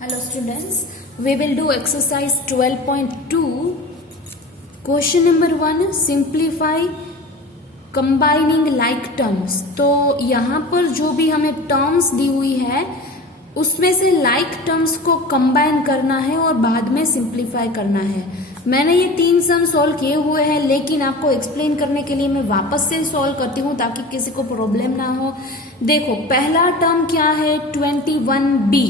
Hello students, we will do exercise 12.2. Question number 1, simplify combining like terms. तो यहाँ पर जो भी हमें टर्म्स दी हुई है उसमें से like टर्म्स को कंबाइन करना है और बाद में सिंप्लीफाई करना है। मैंने ये 3 सम सॉल्व किए हुए हैं, लेकिन आपको एक्सप्लेन करने के लिए मैं वापस से सॉल्व करती हूँ ताकि किसी को प्रॉब्लम ना हो। देखो, पहला टर्म क्या है 21b,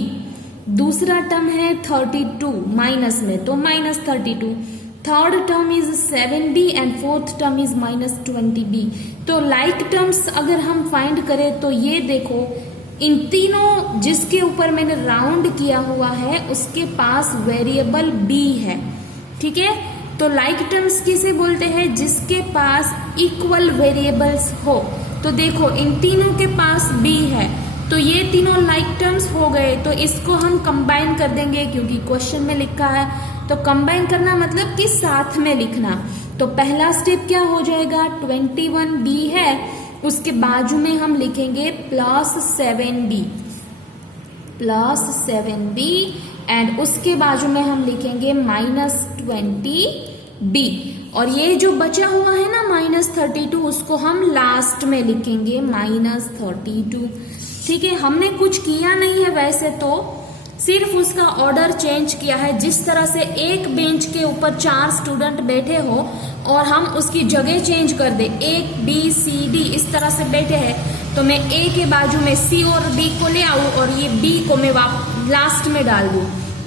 दूसरा टर्म है 32 माइनस में, तो minus 32, third term is 7b and fourth term is minus 20b। तो लाइक टर्म्स अगर हम फाइंड करें तो ये देखो, इन तीनों जिसके ऊपर मैंने राउंड किया हुआ है उसके पास वेरिएबल b है, ठीक है। तो लाइक टर्म्स किसे बोलते हैं? जिसके पास इक्वल वेरिएबल्स हो। तो देखो, इन तीनों के पास b है, तो ये तीनों लाइक टर्म्स हो गए। तो इसको हम कंबाइन कर देंगे क्योंकि क्वेश्चन में लिखा है। तो कंबाइन करना मतलब कि साथ में लिखना। तो पहला स्टेप क्या हो जाएगा, 21b है, उसके बाजू में हम लिखेंगे प्लस 7b एंड उसके बाजू में हम लिखेंगे माइनस 20b। और ये जो बचा हुआ है ना माइनस 32, उसको हम लास्ट में लिखेंगे माइनस 32, ठीक है। हमने कुछ किया नहीं है वैसे, तो सिर्फ उसका ऑर्डर चेंज किया है। जिस तरह से एक बेंच के ऊपर 4 स्टूडेंट बैठे हो और हम उसकी जगह चेंज कर दे, एक बी सी डी इस तरह से बैठे हैं, तो मैं ए के बाजू में सी और डी को ले आऊं और ये बी को मैं लास्ट में डाल दूं।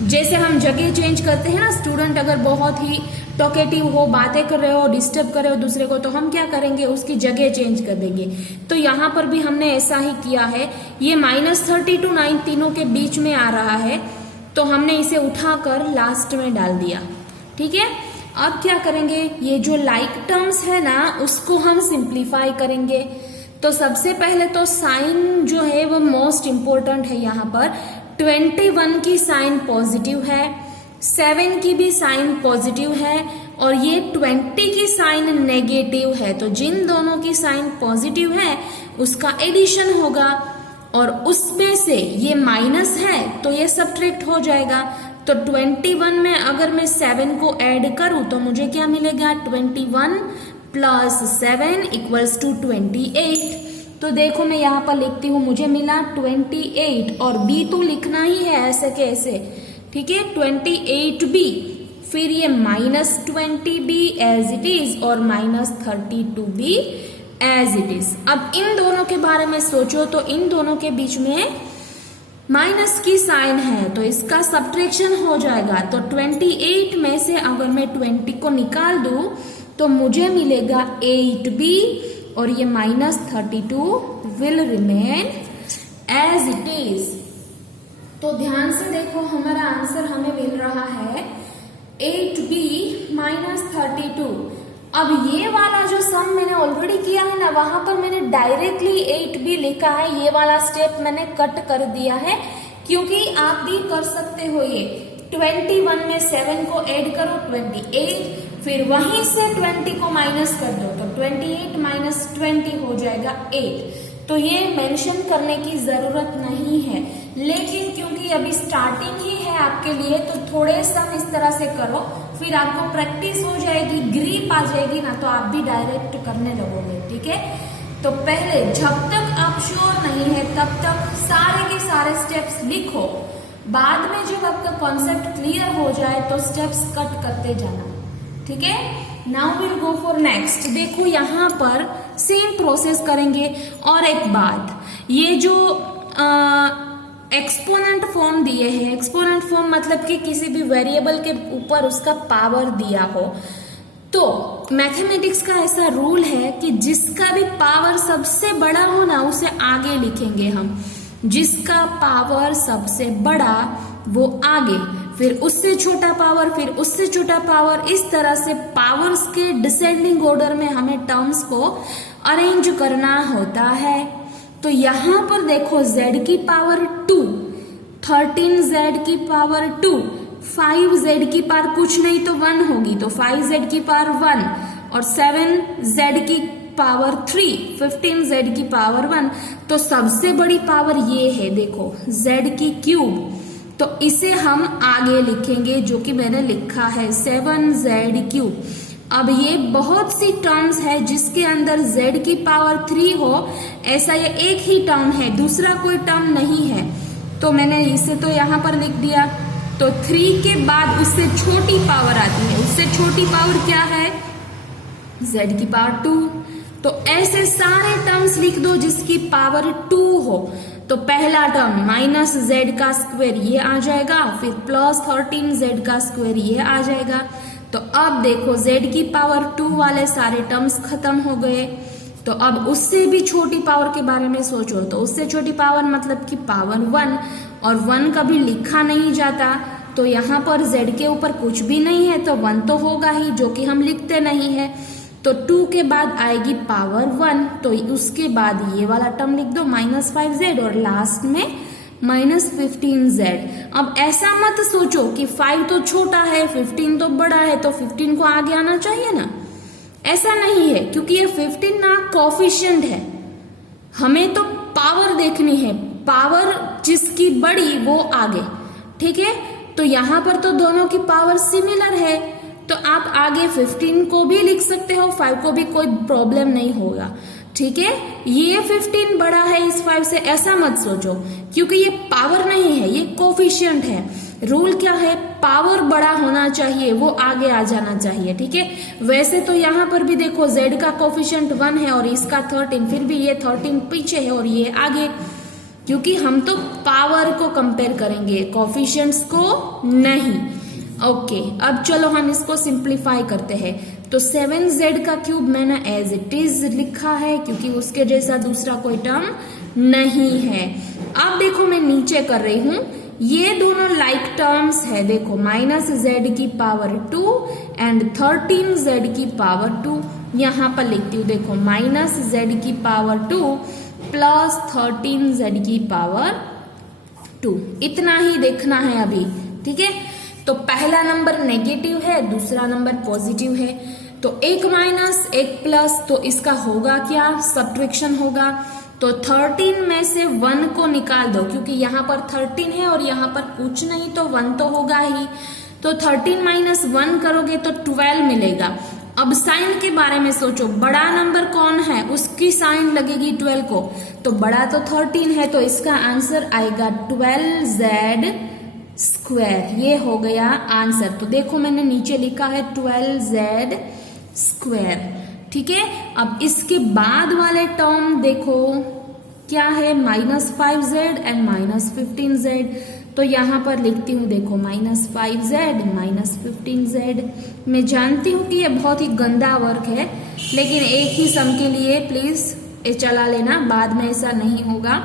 जैसे हम जगह चेंज करते हैं ना, स्टूडेंट अगर बहुत ही टॉकेटिव हो, बातें कर रहे हो, डिस्टर्ब कर रहे हो दूसरे को, तो हम क्या करेंगे, उसकी जगह चेंज कर देंगे। तो यहाँ पर भी हमने ऐसा ही किया है। ये माइनस 32 9 तीनों के बीच में आ रहा है, तो हमने इसे उठाकर लास्ट में डाल दिया, ठीक है। अब क्या करेंगे, ये जो लाइक टर्म्स है ना उसको हम सिंप्लीफाई करेंगे। तो सबसे पहले तो साइन जो है वो मोस्ट इम्पोर्टेंट है। यहाँ पर 21 की साइन पॉजिटिव है, 7 की भी साइन पॉजिटिव है और ये 20 की साइन नेगेटिव है। तो जिन दोनों की साइन पॉजिटिव है उसका एडिशन होगा और उसमें से ये माइनस है तो ये सब्ट्रैक्ट हो जाएगा। तो 21 में अगर मैं 7 को ऐड करूं तो मुझे क्या मिलेगा, 21 प्लस 7 इक्वल्स टू 28। तो देखो, मैं यहाँ पर लिखती हूँ, मुझे मिला 28 और b तो लिखना ही है ऐसे के ऐसे, ठीक है, 28b, फिर ये minus 20b as it is और minus 32b as it is. अब इन दोनों के बारे में सोचो, तो इन दोनों के बीच में माइनस की साइन है तो इसका सब्ट्रैक्शन हो जाएगा। तो 28 में से अगर मैं 20 को निकाल दूं तो मुझे मिलेगा 8b और ये minus 32 will remain as it is. तो ध्यान से देखो, हमारा आंसर हमें मिल रहा है 8b माइनस 32। अब ये वाला जो सम मैंने ऑलरेडी किया है ना, वहां पर मैंने डायरेक्टली 8b लिखा है। ये वाला स्टेप मैंने कट कर दिया है क्योंकि आप भी कर सकते हो। ये 21 में 7 को ऐड करो 28, फिर वहीं से 20 को माइनस कर दो तो 28 माइनस 20 हो जाएगा 8। तो ये मेंशन करने की जरूरत नहीं है, लेकिन क्योंकि अभी स्टार्टिंग ही है आपके लिए तो थोड़े सम इस तरह से करो, फिर आपको प्रैक्टिस हो जाएगी, ग्रिप आ जाएगी ना, तो आप भी डायरेक्ट करने लगोगे, ठीक है। तो पहले जब तक आप श्योर नहीं है तब तक सारे के सारे स्टेप्स लिखो, बाद में जब आपका कॉन्सेप्ट क्लियर हो जाए तो स्टेप्स कट करते जाना, ठीक है। Now will go for next. देखो, यहाँ पर सेम प्रोसेस करेंगे। और एक बात, ये जो एक्सपोनेंट फॉर्म दिए हैं, एक्सपोनेंट फॉर्म मतलब कि किसी भी वेरिएबल के ऊपर उसका पावर दिया हो, तो मैथमेटिक्स का ऐसा रूल है कि जिसका भी पावर सबसे बड़ा हो ना उसे आगे लिखेंगे हम। जिसका पावर सबसे बड़ा वो आगे, फिर उससे छोटा पावर, फिर उससे छोटा पावर, इस तरह से पावर्स के डिसेंडिंग ऑर्डर में हमें टर्म्स को अरेंज करना होता है। तो यहाँ पर देखो, z की पावर 2, 13z की पावर 2, 5z की पावर कुछ नहीं तो 1 होगी, तो 5z की पावर 1 और 7z की पावर 3, 15z की पावर 1। तो सबसे बड़ी पावर ये है, देखो z की क्यूब, तो इसे हम आगे लिखेंगे, जो कि मैंने लिखा है 7z³। अब ये बहुत सी टर्म्स है जिसके अंदर z की पावर 3 हो, ऐसा ये एक ही टर्म है, दूसरा कोई टर्म नहीं है। तो मैंने इसे तो यहाँ पर लिख दिया। तो 3 के बाद उससे छोटी पावर आती है, उससे छोटी पावर क्या है, z की पावर 2। तो ऐसे सारे टर्म्स लिख दो जिसकी पावर 2 हो। तो पहला टर्म माइनस z का स्क्वायर ये आ जाएगा, फिर प्लस 13z का स्क्वायर ये आ जाएगा। तो अब देखो z की पावर 2 वाले सारे टर्म्स खत्म हो गए। तो अब उससे भी छोटी पावर के बारे में सोचो। तो उससे छोटी पावर मतलब कि पावर 1, और 1 कभी लिखा नहीं जाता, तो यहाँ पर z के ऊपर कुछ भी नहीं है तो 1 तो होगा ही, जो कि हम लिखते नहीं है। तो 2 के बाद आएगी पावर 1, तो उसके बाद ये वाला टर्म लिख दो -5z, और लास्ट में -15z। अब ऐसा मत सोचो कि 5 तो छोटा है 15 तो बड़ा है, तो 15 को आगे आना चाहिए ना, ऐसा नहीं है, क्योंकि ये 15 ना कोफिशिएंट है। हमें तो पावर देखनी है, पावर जिसकी बड़ी वो आगे, ठीक है। तो यहाँ पर तो दोनों की पावर सिमिलर है, तो आप आगे 15 को भी लिख सकते हो, 5 को भी, कोई प्रॉब्लम नहीं होगा, ठीक है। ये 15 बड़ा है इस 5 से, ऐसा मत सोचो, क्योंकि ये पावर नहीं है, ये कोफिशिएंट है। रूल क्या है, पावर बड़ा होना चाहिए, वो आगे आ जाना चाहिए, ठीक है। वैसे तो यहाँ पर भी देखो z का कोफिशिएंट 1 है और इसका 13, फिर भी ये 13 पीछे है और ये आगे, क्योंकि हम तो पावर को कंपेयर करेंगे, कोफिशिएंट्स को नहीं। ओके, अब चलो हम इसको सिंप्लीफाई करते हैं। तो 7z का क्यूब मैंने एज इट इज लिखा है, क्योंकि उसके जैसा दूसरा कोई टर्म नहीं है। अब देखो मैं नीचे कर रही हूं, ये दोनों लाइक टर्म्स है, देखो -z की पावर 2 एंड 13z की पावर 2। यहां पर लिखती हूँ, देखो -z की पावर 2 प्लस 13z की पावर 2, इतना ही देखना है अभी, ठीक है। तो पहला नंबर नेगेटिव है, दूसरा नंबर पॉजिटिव है, तो एक माइनस एक प्लस, तो इसका होगा क्या, सब्ट्रैक्शन होगा। तो 13 में से 1 को निकाल दो, क्योंकि यहाँ पर 13 है और यहाँ पर कुछ नहीं, तो 1 तो होगा ही। तो 13 माइनस 1 करोगे तो 12 मिलेगा। अब साइन के बारे में सोचो, बड़ा नंबर कौन है, उसकी साइन लगेगी 12 को, तो बड़ा तो 13 है, तो इसका आंसर आएगा 12z स्क्वायर। ये हो गया आंसर। तो देखो मैंने नीचे लिखा है 12z स्क्वायर, ठीक है। अब इसके बाद वाले टर्म देखो क्या है, -5z एंड -15z। तो यहाँ पर लिखती हूँ, देखो -5z -15z। मैं जानती हूँ कि ये बहुत ही गंदा वर्क है, लेकिन एक ही सम के लिए प्लीज ये चला लेना, बाद में ऐसा नहीं होगा।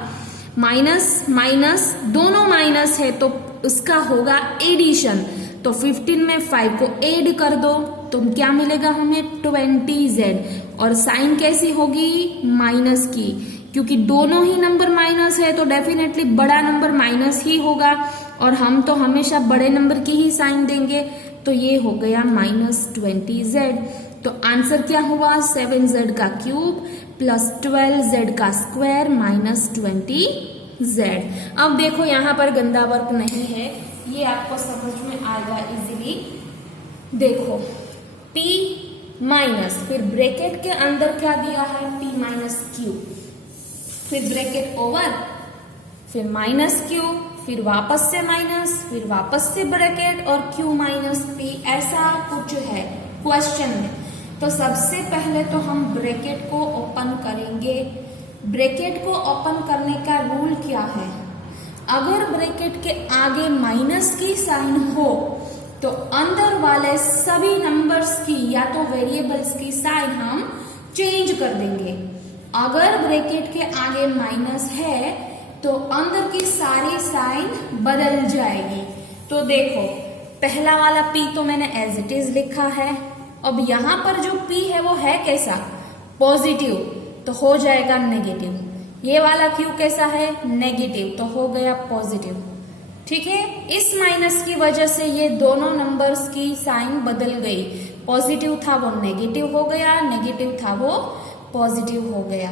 माइनस माइनस दोनों माइनस है, तो उसका होगा एडिशन। तो 15 में 5 को ऐड कर दो, तो क्या मिलेगा हमें, 20z। और साइन कैसी होगी, माइनस की, क्योंकि दोनों ही नंबर माइनस है, तो डेफिनेटली बड़ा नंबर माइनस ही होगा, और हम तो हमेशा बड़े नंबर की ही साइन देंगे। तो ये हो गया -20z। तो आंसर क्या हुआ, 7z का क्यूब प्लस 12z का स्क्वायर -20z। अब देखो यहाँ पर गंदा वर्क नहीं है, ये आपको समझ में आएगा इजीली। देखो p माइनस, फिर ब्रैकेट के अंदर क्या दिया है, p माइनस क्यू, फिर ब्रैकेट ओवर, फिर माइनस क्यू, फिर वापस से माइनस, फिर वापस से ब्रैकेट और q माइनस p, ऐसा कुछ है क्वेश्चन में। तो सबसे पहले तो हम ब्रैकेट को ओपन करेंगे। ब्रैकेट को ओपन करने का रूल क्या है, अगर ब्रैकेट के आगे माइनस की साइन हो तो अंदर वाले सभी नंबर्स की या तो वेरिएबल्स की साइन हम चेंज कर देंगे। अगर ब्रैकेट के आगे माइनस है तो अंदर की सारी साइन बदल जाएगी। तो देखो पहला वाला p तो मैंने एज इट इज लिखा है। अब यहाँ पर जो p है वो है कैसा, पॉजिटिव, तो हो जाएगा नेगेटिव। ये वाला q कैसा है, नेगेटिव, तो हो गया पॉजिटिव। ठीक है, इस माइनस की वजह से ये दोनों नंबर्स की साइन बदल गई। पॉजिटिव था वो नेगेटिव हो गया, नेगेटिव था वो पॉजिटिव हो गया।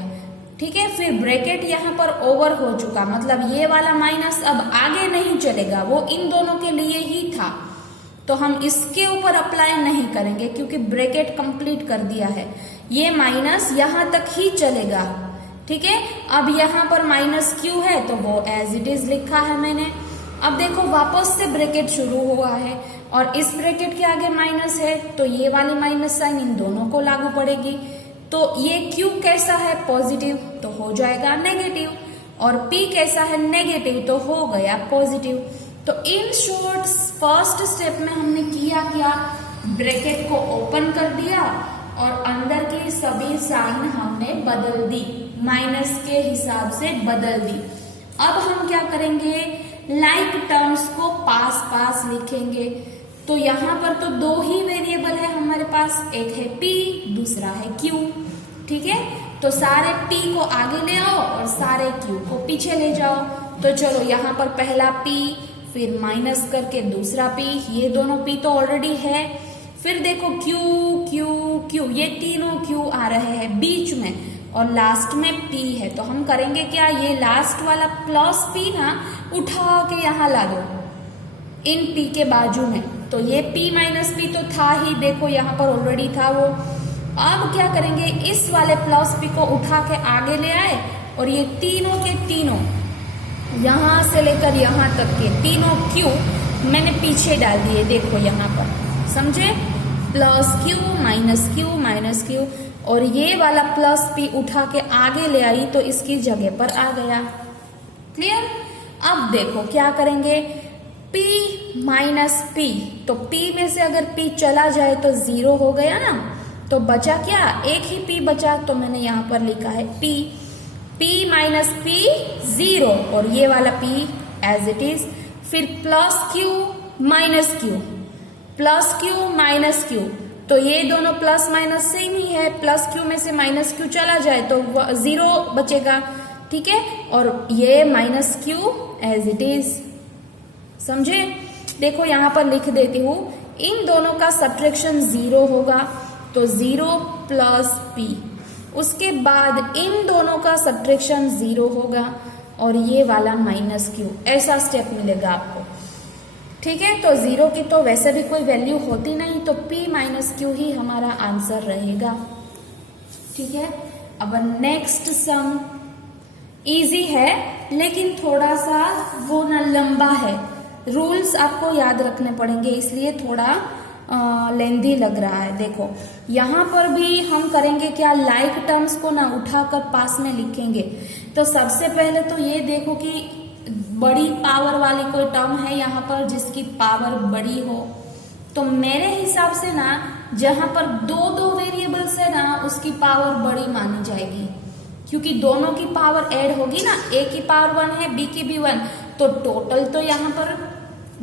ठीक है। फिर ब्रैकेट यहाँ पर ओवर हो चुका, मतलब ये वाला माइनस अब आगे नहीं चलेगा, वो इन दोनों के लिए ही था, तो हम इसके ऊपर अप्लाई नहीं करेंगे क्योंकि ब्रैकेट कंप्लीट कर दिया है। ये माइनस यहाँ तक ही चलेगा, ठीक है। अब यहाँ पर माइनस क्यू है तो वो एज इट इज लिखा है मैंने। अब देखो वापस से ब्रैकेट शुरू हुआ है और इस ब्रैकेट के आगे माइनस है, तो ये वाली माइनस साइन इन दोनों को लागू पड़ेगी। तो ये Q कैसा है पॉजिटिव, तो हो जाएगा नेगेटिव, और P कैसा है नेगेटिव, तो हो गया पॉजिटिव। तो इन शॉर्ट फर्स्ट स्टेप में हमने किया क्या, ब्रैकेट को ओपन कर दिया और अंदर की सभी साइन हमने बदल दी, माइनस के हिसाब से बदल दी। अब हम क्या करेंगे, लाइक टर्म्स को पास पास लिखेंगे। तो यहाँ पर तो दो ही वेरिएबल है हमारे पास, एक है P, दूसरा है Q, ठीक है। तो सारे P को आगे ले आओ और सारे Q को पीछे ले जाओ। तो चलो यहाँ पर पहला P, फिर माइनस करके दूसरा P, ये दोनों P तो ऑलरेडी है। फिर देखो Q Q Q, ये तीनों Q आ रहे हैं बीच में और लास्ट में P है। तो हम करेंगे क्या, ये लास्ट वाला प्लस P ना उठा के यहाँ ला दो इन P के बाजू में। तो ये P माइनस P तो था ही, देखो यहाँ पर ऑलरेडी था वो। अब क्या करेंगे, इस वाले प्लस P को उठा के आगे ले आए और ये तीनों के तीनों यहाँ से लेकर यहाँ तक के तीनों Q मैंने पीछे डाल दिए, देखो यहाँ पर, समझे, प्लस Q माइनस Q, और ये वाला प्लस P उठा के आगे ले आई तो इसकी जगह पर आ गया। क्लियर। अब देखो क्या करेंगे, P माइनस P, तो P में से अगर P चला जाए तो 0 हो गया ना, तो बचा क्या, एक ही P बचा, तो मैंने यहाँ पर लिखा है P माइनस P 0, और ये वाला P एज इट इज। फिर plus Q minus Q, plus Q minus Q, तो ये दोनों प्लस माइनस सेम ही है, प्लस Q में से माइनस Q चला जाए तो 0 बचेगा, ठीक है। और ये minus Q as it is, समझे। देखो यहाँ पर लिख देती हूँ, इन दोनों का सब्ट्रैक्शन 0 होगा, तो 0 प्लस P, उसके बाद इन दोनों का सब्ट्रैक्शन 0 होगा और ये वाला माइनस Q, ऐसा स्टेप मिलेगा आपको, ठीक है। तो 0 की तो वैसे भी कोई वैल्यू होती नहीं, तो P माइनस Q ही हमारा आंसर रहेगा, ठीक है। अब नेक्स्ट सम इजी है लेकिन थोड़ा सा वो ना लंबा है, रूल्स आपको याद रखने पड़ेंगे, इसलिए थोड़ा लेंदी लग रहा है। देखो यहाँ पर भी हम करेंगे क्या, लाइक टर्म्स को ना उठाकर पास में लिखेंगे। तो सबसे पहले तो ये देखो कि बड़ी पावर वाली कोई टर्म है यहाँ पर जिसकी पावर बड़ी हो, तो मेरे हिसाब से ना जहाँ पर दो वेरिएबल्स है ना उसकी पावर बड़ी मानी जाएगी, क्योंकि दोनों की पावर ऐड होगी ना, A की पावर 1 है, B की भी 1, तो टोटल तो यहाँ पर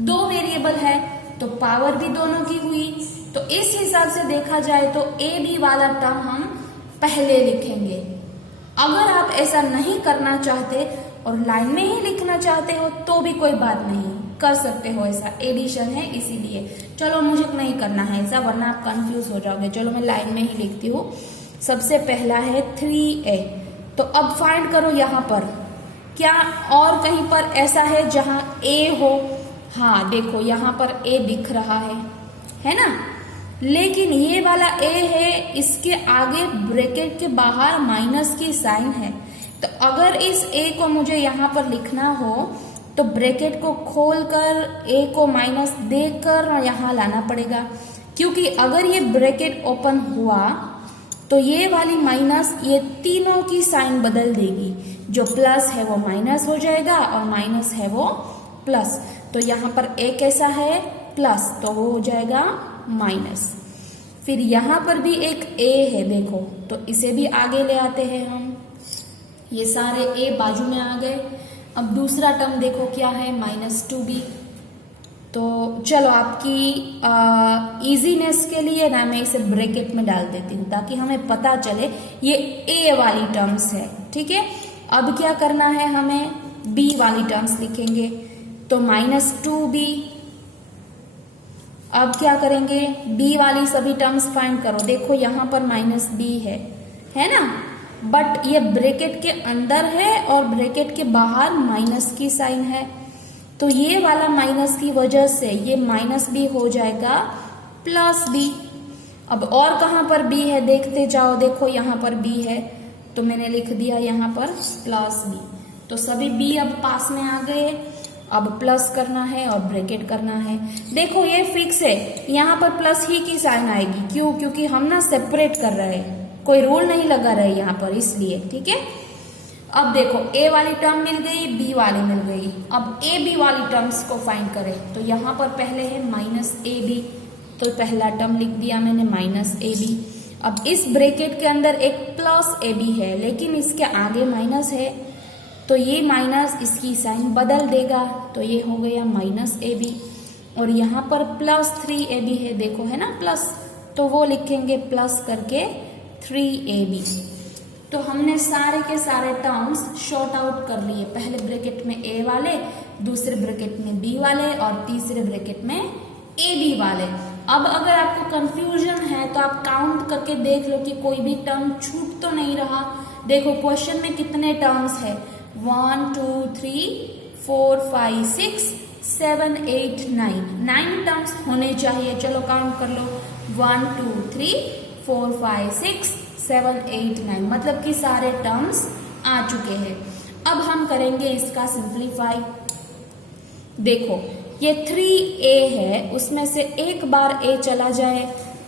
2 वेरिएबल है, तो पावर भी दोनों की हुई। तो इस हिसाब से देखा जाए तो A B वाला टर्म हम पहले लिखेंगे। अगर आप ऐसा नहीं करना चाहते और लाइन में ही लिखना चाहते हो तो भी कोई बात नहीं, कर सकते हो, ऐसा एडिशन है इसीलिए। चलो मुझे नहीं करना है ऐसा, वरना आप कंफ्यूज हो जाओगे। चलो मैं लाइन में ही लिखती हूँ। सबसे पहला है 3A, तो अब फाइंड करो यहाँ पर क्या और कहीं पर ऐसा है जहां A हो। हाँ देखो यहाँ पर A दिख रहा है ना, लेकिन ये वाला A है, इसके आगे ब्रैकेट के बाहर माइनस की साइन है। तो अगर इस A को मुझे यहाँ पर लिखना हो तो ब्रैकेट को खोलकर A को माइनस देकर यहाँ लाना पड़ेगा, क्योंकि अगर ये ब्रैकेट ओपन हुआ तो ये वाली माइनस ये तीनों की साइन बदल देगी, जो प्लस है वो माइनस हो जाएगा और माइनस है वो प्लस। तो यहाँ पर A कैसा है, प्लस, तो वो हो जाएगा माइनस। फिर यहाँ पर भी एक A है देखो, तो इसे भी आगे ले आते हैं हम, ये सारे A बाजू में आ गए। अब दूसरा टर्म देखो क्या है, -2B। तो चलो आपकी इजीनेस के लिए ना मैं इसे ब्रैकेट में डाल देती हूँ ताकि हमें पता चले ये A वाली टर्म्स है, ठीक है। अब क्या करना है, हमें B वाली टर्म्स लिखेंगे, तो -2B। अब क्या करेंगे, B वाली सभी टर्म्स फाइंड करो। देखो यहाँ पर -B है ना, बट ये ब्रैकेट के अंदर है और ब्रैकेट के बाहर माइनस की साइन है, तो ये वाला माइनस की वजह से ये माइनस बी हो जाएगा प्लस बी। अब और कहाँ पर बी है देखते जाओ, देखो यहाँ पर बी है तो मैंने लिख दिया यहाँ पर प्लस बी। तो सभी बी अब पास में आ गए, अब प्लस करना है और ब्रैकेट करना है। देखो ये फिक्स है, यहाँ पर प्लस ही की साइन आएगी, क्यों? क्योंकि हम ना सेपरेट कर रहे हैं, कोई रूल नहीं लगा रहे यहाँ पर, इसलिए। ठीक है, अब देखो ए वाली टर्म मिल गई, बी वाली मिल गई। अब ए बी वाली टर्म्स को फाइंड करें तो यहाँ पर पहले है माइनस ए बी, तो पहला टर्म लिख दिया मैंने माइनस ए बी। अब इस ब्रैकेट के अंदर एक प्लस ए बी है, लेकिन इसके आगे माइनस है, तो ये माइनस इसकी साइन बदल देगा, तो ये हो गया माइनस ए बी। और यहाँ पर प्लस 3ab है, देखो है ना प्लस, तो वो लिखेंगे प्लस करके 3ab। तो हमने सारे के सारे टर्म्स शॉर्ट आउट कर लिए, पहले ब्रैकेट में a वाले, दूसरे ब्रैकेट में b वाले और तीसरे ब्रैकेट में ab वाले। अब अगर आपको कंफ्यूजन है तो आप काउंट करके देख लो कि कोई भी टर्म छूट तो नहीं रहा। देखो क्वेश्चन में कितने टर्म्स है, 1 2 3 4 5 6 7 8 9 टर्म्स होने चाहिए। चलो काउंट कर लो, 1 2 3 4 5 6 7 8 9, मतलब कि सारे टर्म्स आ चुके हैं। अब हम करेंगे इसका सिंप्लीफाई। देखो ये 3a है, उसमें से एक बार a चला जाए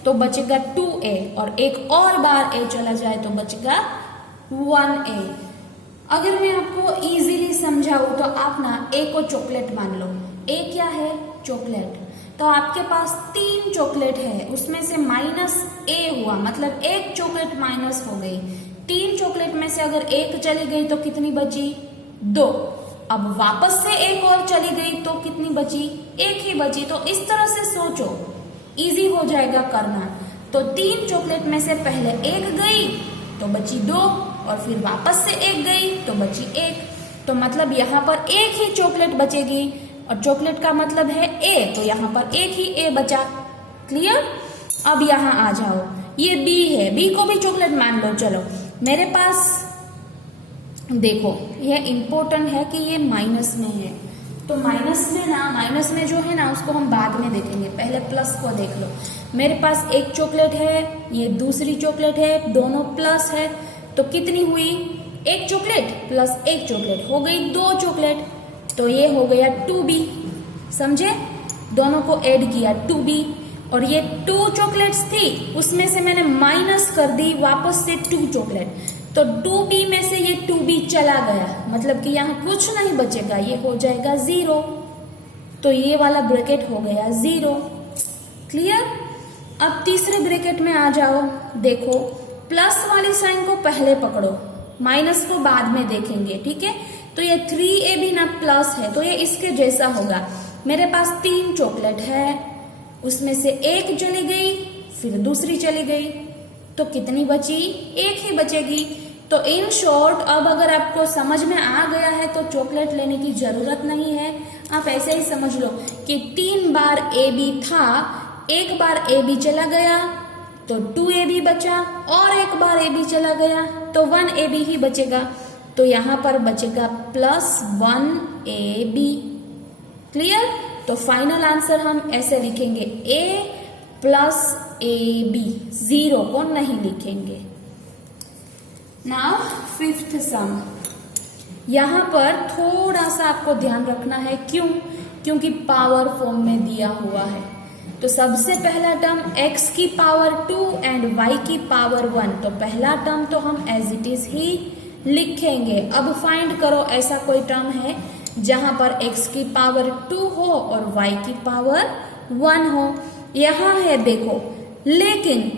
तो बचेगा 2a, और एक और बार a चला जाए तो बचेगा 1a। अगर मैं आपको इजीली समझाऊं तो आप ना a को चॉकलेट मान लो। a क्या है? चॉकलेट। तो आपके पास 3 चॉकलेट है, उसमें से माइनस a हुआ, मतलब एक चॉकलेट माइनस हो गई। 3 चॉकलेट में से अगर एक चली गई तो कितनी बची? 2। अब वापस से एक और चली गई तो कितनी बची? एक ही बची। तो इस तरह से सोचो, इजी हो जाएगा करना। तो 3 चॉकलेट में से पहले एक गई तो बची 2, और फिर वापस से एक गई तो बची 1। तो मतलब यहाँ पर एक ही चॉकलेट बचेगी, और चॉकलेट का मतलब है a, तो यहाँ पर एक ही a बचा। क्लियर? अब यहाँ आ जाओ, ये b है, b को भी चॉकलेट मान लो। चलो मेरे पास देखो, यह इम्पोर्टेंट है कि ये माइनस में है, तो माइनस में जो है ना उसको हम बाद में देखेंगे, पहले प्लस को देख लो। मेरे पास एक चॉकलेट है, ये दूसरी चॉकलेट है, दोनों प्लस है, तो कितनी हुई? एक चॉकलेट प्लस एक चॉकलेट हो गई 2 चॉकलेट, तो ये हो गया 2b। समझे? दोनों को ऐड किया 2b, और ये 2 चॉकलेट्स थी, उसमें से मैंने माइनस कर दी वापस से 2 चॉकलेट, तो 2b में से ये 2b चला गया, मतलब कि यहाँ कुछ नहीं बचेगा, ये हो जाएगा 0। तो ये वाला ब्रैकेट हो गया 0। क्लियर? अब तीसरे ब्रैकेट में आ जाओ। देखो प्लस वाली साइन को पहले पकड़ो, माइनस को बाद में देखेंगे। ठीक है, तो ये 3ab ना प्लस है, तो ये इसके जैसा होगा। मेरे पास 3 चॉकलेट है, उसमें से एक चली गई, फिर दूसरी चली गई, तो कितनी बची? एक ही बचेगी। तो इन शॉर्ट, अब अगर आपको समझ में आ गया है तो चॉकलेट लेने की जरूरत नहीं है, आप ऐसे ही समझ लो कि 3 बार ab था, एक बार ab चला गया तो 2ab बचा, और एक बार ab चला गया तो 1ab ही बचेगा। तो यहाँ पर बचेगा प्लस 1ab। क्लियर? तो फाइनल आंसर हम ऐसे लिखेंगे, a प्लस ab, 0 को नहीं लिखेंगे। नाउ 5th सम। यहाँ पर थोड़ा सा आपको ध्यान रखना है, क्यों? क्योंकि पावर फॉर्म में दिया हुआ है। तो सबसे पहला टर्म x की पावर 2 एंड y की पावर 1, तो पहला टर्म तो हम एज इट इज ही लिखेंगे। अब फाइंड करो ऐसा कोई टर्म है जहां पर x की पावर 2 हो और y की पावर 1 हो। यहाँ है देखो, लेकिन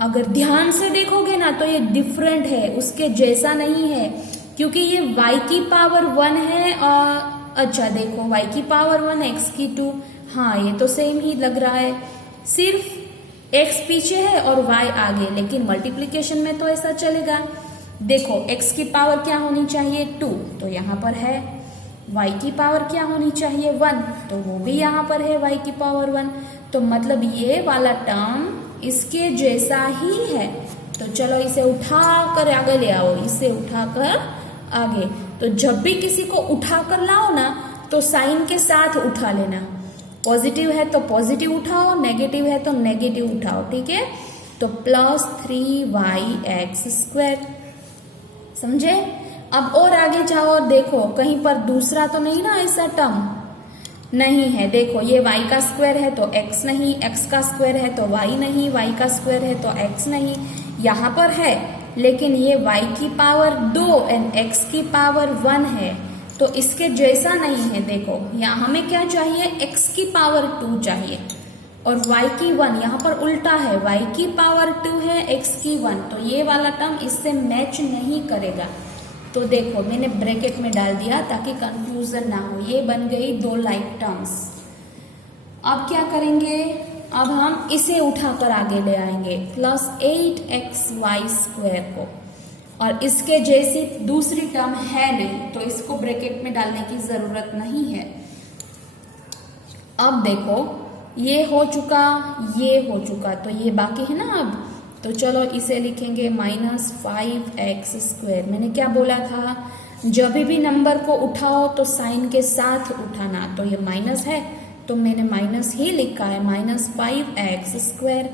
अगर ध्यान से देखोगे ना तो ये डिफरेंट है, उसके जैसा नहीं है, क्योंकि ये y की पावर 1 है और अच्छा देखो y की पावर 1 x की 2, हाँ ये तो सेम ही लग रहा है, सिर्फ x पीछे है और y आगे, लेकिन मल्टीप्लिकेशन में तो ऐसा चलेगा। देखो x की पावर क्या होनी चाहिए? 2, तो यहाँ पर है। y की पावर क्या होनी चाहिए? 1, तो वो भी यहाँ पर है y की पावर 1। तो मतलब ये वाला टर्म इसके जैसा ही है, तो चलो इसे उठाकर आगे ले आओ, इसे उठाकर आगे। तो जब भी किसी को उठाकर लाओ ना तो साइन के साथ उठा लेना। पॉजिटिव है तो पॉजिटिव उठाओ, नेगेटिव है तो नेगेटिव उठाओ, ठीक है। तो प्लस 3y(x²), समझे। अब और आगे जाओ और देखो कहीं पर दूसरा तो नहीं ना ऐसा टर्म, नहीं है। देखो ये y का स्क्वायर है तो x नहीं, x का स्क्वायर है तो y नहीं, y का स्क्वायर है तो x नहीं। यहाँ पर है लेकिन ये y की पावर 2 एंड x की पावर 1 है तो इसके जैसा नहीं है। देखो यहाँ हमें क्या चाहिए, x की पावर 2 चाहिए और y की 1, यहाँ पर उल्टा है, y की पावर 2 है, x की 1, तो ये वाला टर्म इससे मैच नहीं करेगा। तो देखो मैंने ब्रैकेट में डाल दिया ताकि कंफ्यूजन ना हो। ये बन गई 2 लाइक टर्म्स। अब क्या करेंगे, अब हम इसे उठाकर आगे ले आएंगे प्लस 8xy² को, और इसके जैसी दूसरी टर्म है नहीं तो इसको ब्रैकेट में डालने की जरूरत नहीं है। अब देखो ये हो चुका, ये हो चुका, तो ये बाकी है ना। अब तो चलो इसे लिखेंगे -5x²। मैंने क्या बोला था, जब भी नंबर को उठाओ तो साइन के साथ उठाना। तो ये माइनस है तो मैंने माइनस ही लिखा है, -5x²।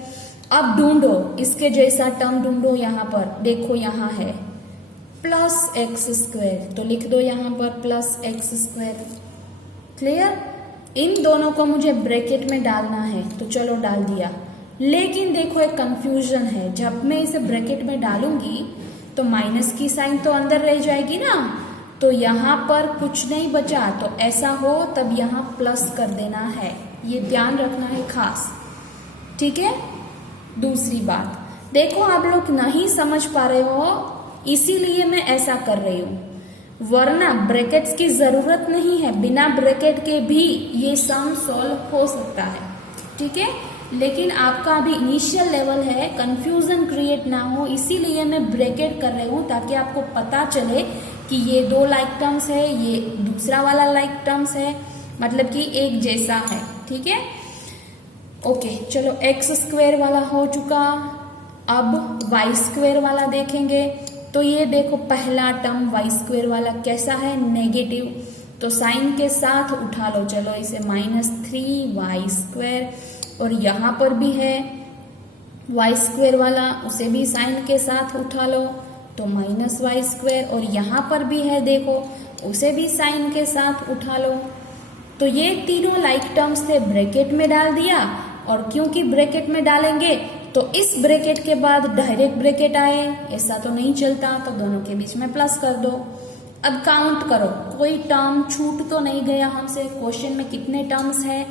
अब ढूंढो इसके जैसा टर्म ढूंढो, यहाँ पर देखो यहाँ है +x², तो लिख दो यहाँ पर +x²। क्लियर। इन दोनों को मुझे ब्रैकेट में डालना है तो चलो डाल दिया। लेकिन देखो एक कंफ्यूजन है, जब मैं इसे ब्रैकेट में डालूंगी तो माइनस की साइन तो अंदर रह जाएगी ना, तो यहाँ पर कुछ नहीं बचा। तो ऐसा हो तब यहाँ प्लस कर देना है, ये ध्यान रखना है खास, ठीक है। दूसरी बात देखो, आप लोग नहीं समझ पा रहे हो इसीलिए मैं ऐसा कर रही हूँ, वरना ब्रैकेट्स की जरूरत नहीं है। बिना ब्रैकेट के भी ये सम सॉल्व हो सकता है, ठीक है। लेकिन आपका अभी इनिशियल लेवल है, कंफ्यूजन क्रिएट ना हो, इसीलिए मैं ब्रैकेट कर रही हूँ ताकि आपको पता चले कि ये 2 लाइक टर्म्स है, ये दूसरा वाला लाइक टर्म्स है, मतलब कि एक जैसा है, ठीक है। ओके चलो x² वाला हो चुका। अब y² वाला देखेंगे तो ये देखो पहला टर्म y² वाला कैसा है, नेगेटिव, तो साइन के साथ उठा लो। चलो इसे -3y², और यहाँ पर भी है y² वाला, उसे भी साइन के साथ उठा लो तो -y², और यहाँ पर भी है देखो, उसे भी साइन के साथ उठा लो। तो ये तीनों लाइक टर्म्स थे, ब्रैकेट में डाल दिया। और क्योंकि ब्रैकेट में डालेंगे तो इस ब्रैकेट के बाद डायरेक्ट ब्रैकेट आए, ऐसा तो नहीं चलता, तो दोनों के बीच में प्लस कर दो। अब काउंट करो, कोई टर्म छूट तो नहीं गया हमसे। क्वेश्चन में कितने टर्म्स है,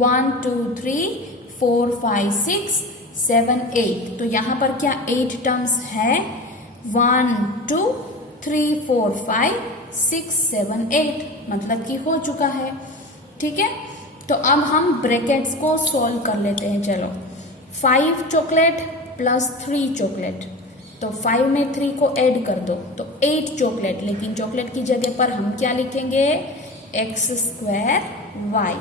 1 2 3 4 5 6 7 8, तो यहाँ पर क्या 8 टर्म्स है, 1 2 3 4 5 6 7 8, मतलब कि हो चुका है, ठीक है। तो अब हम ब्रैकेट्स को सॉल्व कर लेते हैं। चलो 5 चॉकलेट प्लस 3 चॉकलेट, तो 5 में 3 को ऐड कर दो तो 8 चॉकलेट, लेकिन चॉकलेट की जगह पर हम क्या लिखेंगे, x²y।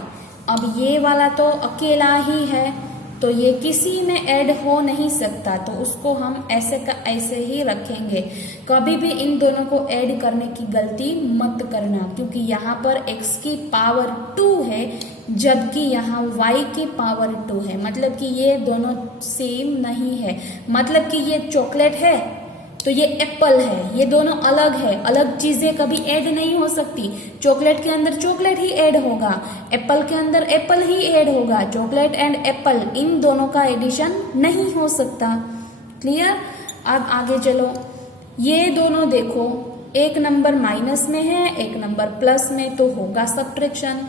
अब ये वाला तो अकेला ही है तो ये किसी में ऐड हो नहीं सकता, तो उसको हम ऐसे का ऐसे ही रखेंगे। कभी भी इन दोनों को ऐड करने की गलती मत करना, क्योंकि यहाँ पर x की पावर 2 है जबकि यहाँ y की पावर 2 है, मतलब कि ये दोनों सेम नहीं है। मतलब कि ये चॉकलेट है तो ये एप्पल है, ये दोनों अलग है, अलग चीजें कभी ऐड नहीं हो सकती। चॉकलेट के अंदर चॉकलेट ही ऐड होगा, एप्पल के अंदर एप्पल ही ऐड होगा। चॉकलेट एंड एप्पल इन दोनों का एडिशन नहीं हो सकता। क्लियर। अब आगे चलो, ये दोनों देखो, एक नंबर माइनस में है, एक नंबर प्लस में, तो होगा सब्ट्रैक्शन।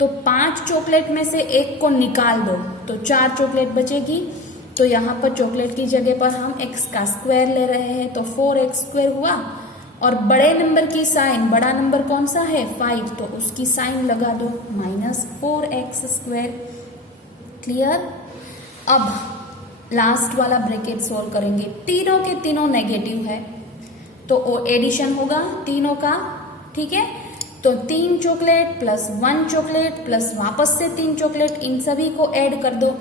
तो 5 चॉकलेट में से एक को निकाल दो तो 4 चॉकलेट बचेगी। तो यहाँ पर चॉकलेट की जगह पर हम x का स्क्वायर ले रहे हैं तो 4x² हुआ, और बड़े नंबर की साइन, बड़ा नंबर कौन सा है 5, तो उसकी साइन लगा दो -4x²। क्लियर। अब लास्ट वाला ब्रैकेट सोल्व करेंगे, तीनों के तीनों नेगेटिव है तो एडिशन होगा तीनों का, ठीक है। तो 3 चॉकलेट प्लस 1 चॉकलेट प्लस वापस से 3 चॉकलेट, इन सभी को ऐड कर दो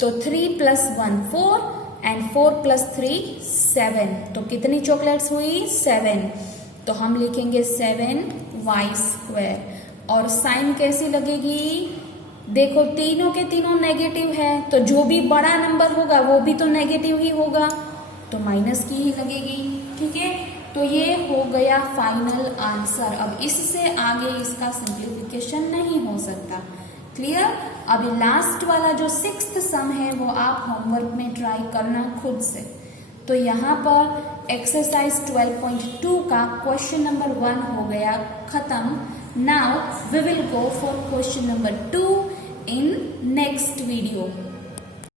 तो 3 + 1 4 एंड 4 + 3 7, तो कितनी चॉकलेट्स हुई 7, तो हम लिखेंगे 7y²। और साइन कैसी लगेगी, देखो तीनों के तीनों नेगेटिव है, तो जो भी बड़ा नंबर होगा वो भी तो नेगेटिव ही होगा, तो माइनस की ही लगेगी। ठीक है, तो ये हो गया फाइनल आंसर। अब इससे आगे इसका सिंप्लीफिकेशन नहीं हो सकता। क्लियर। अभी लास्ट वाला जो 6th सम है वो आप होमवर्क में ट्राई करना खुद से। तो यहाँ पर एक्सरसाइज 12.2 का क्वेश्चन नंबर 1 हो गया खत्म। Now we will go for question number 2 in next video.